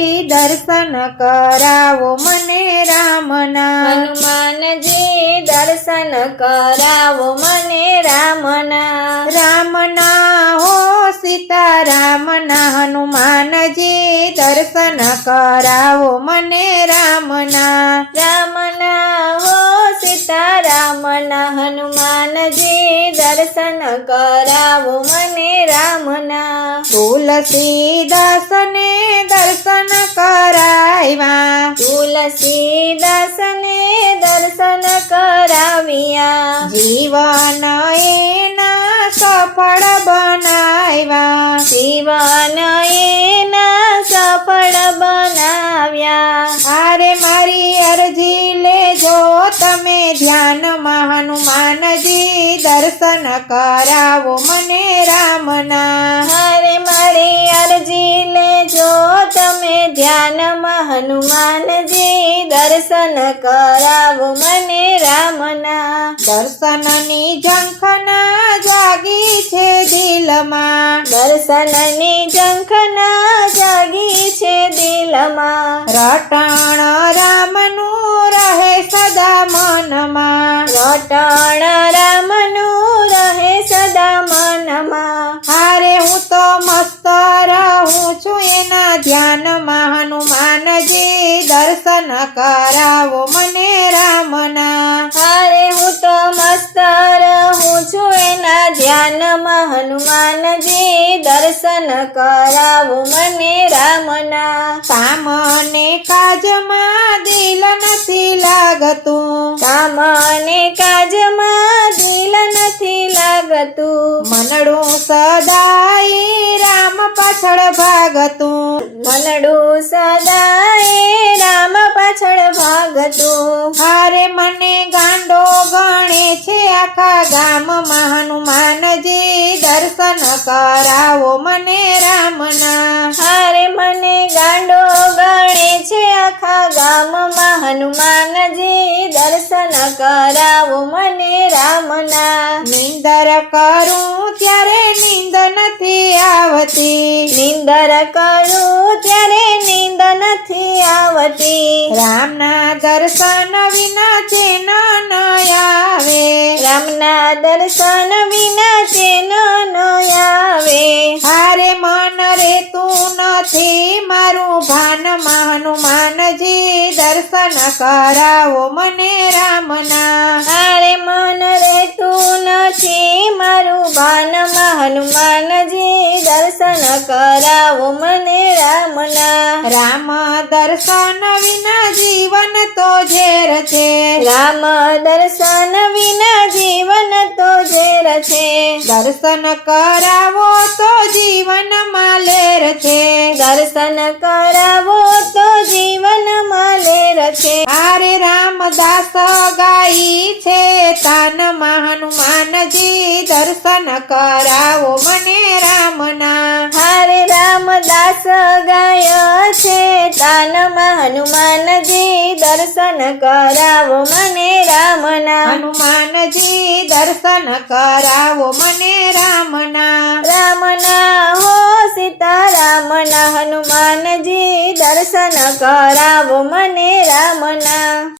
હનુમાનજી દર્શન કરાવો મને રામના હનુમાનજી દર્શન કરાવો મને રામના રામના હો સીતારામના હનુમાનજી દર્શન કરાવો મને રામના રામના હો સીતારામના હનુમાનજી દર્શન કરાવો મને રામના તુલસીદાસને દર્શન કરાવ્યા તુલસીદાસને દર્શન કરાવ્યા જીવન એના સફળ બનાવ્યા જીવન એના સફળ બનાવ્યા અરે મારી અરજી લેજો તમે ધ્યાનમાં હનુમાનજી દર્શન કરાવો મને રામના હરે મારી અરજી લેજો તમે ધ્યાનમાં હનુમાનજી દર્શન કરાવો મને રામના દર્શનની ઝંખના જાગી છે દિલમાં દર્શનની ઝંખના જાગી છે દિલમાં રટણ રામનું રહે સદા મનમાં રટણ રામનું રહે સદા મનમાં હારે હું તો મસ્ત રહું છું એના ધ્યાનમાં હનુમાનજી દર્શન કરાવો મને રામના હારે હું તો મસ્ત રહું છું એના ધ્યાનમાં હનુમાનજી દર્શન કરાવો મને રામના કામ ને કાજમાં દિલ નથી લાગતું કામ ને કાજમાં દિલ નથી લાગતું મનડું સદાય રામ પાછળ ભાગતું મનડું સદાય રામ પાછળ ભાગતું હારે મને ગાંડો ગણે છે આખા ગામમાં હનુમાનજી દર્શન કરાવો મને રામના હારે મને ગાંડો ગણે છે આખા ગામમાં હનુમાનજી દર્શન કરાવો મને રામના નિંદર કરું ત્યારે નીંદ નથી આવતી નિંદર કરું ત્યારે નીંદ નથી આવતી રામના દર્શન વિના ચેન ન આવે રામના દર્શન વિના ચેન ન આવે હારે મન રેતું નથી મારું ભાનમાં હનુમાનજી દર્શન કરાવો મને રામના હારે મન રહેતું નથી મારું ભાનમાં હનુમાનજી દર્શન કરાવો મને રામના રામ દર્શન વિના જીવન તો ઝેર છે રામ દર્શન વિના જીવન તો ઝેર છે દર્શન કરાવો તો જીવનમાં લેર છે દર્શન કરાવો તો જીવનમાં લેર છે હારે રામદાસ ગાઈ છે તાનમાં હનુમાનજી દર્શન કરાવો મને રામના હારે રામદાસ ગાય છે તાનમાં હનુમાનજી દર્શન કરાવો મને રામના હનુમાનજી દર્શન કરાવો મને રામના રામના હો સીતારામના હનુમાનજી દર્શન કરાવો મને રામના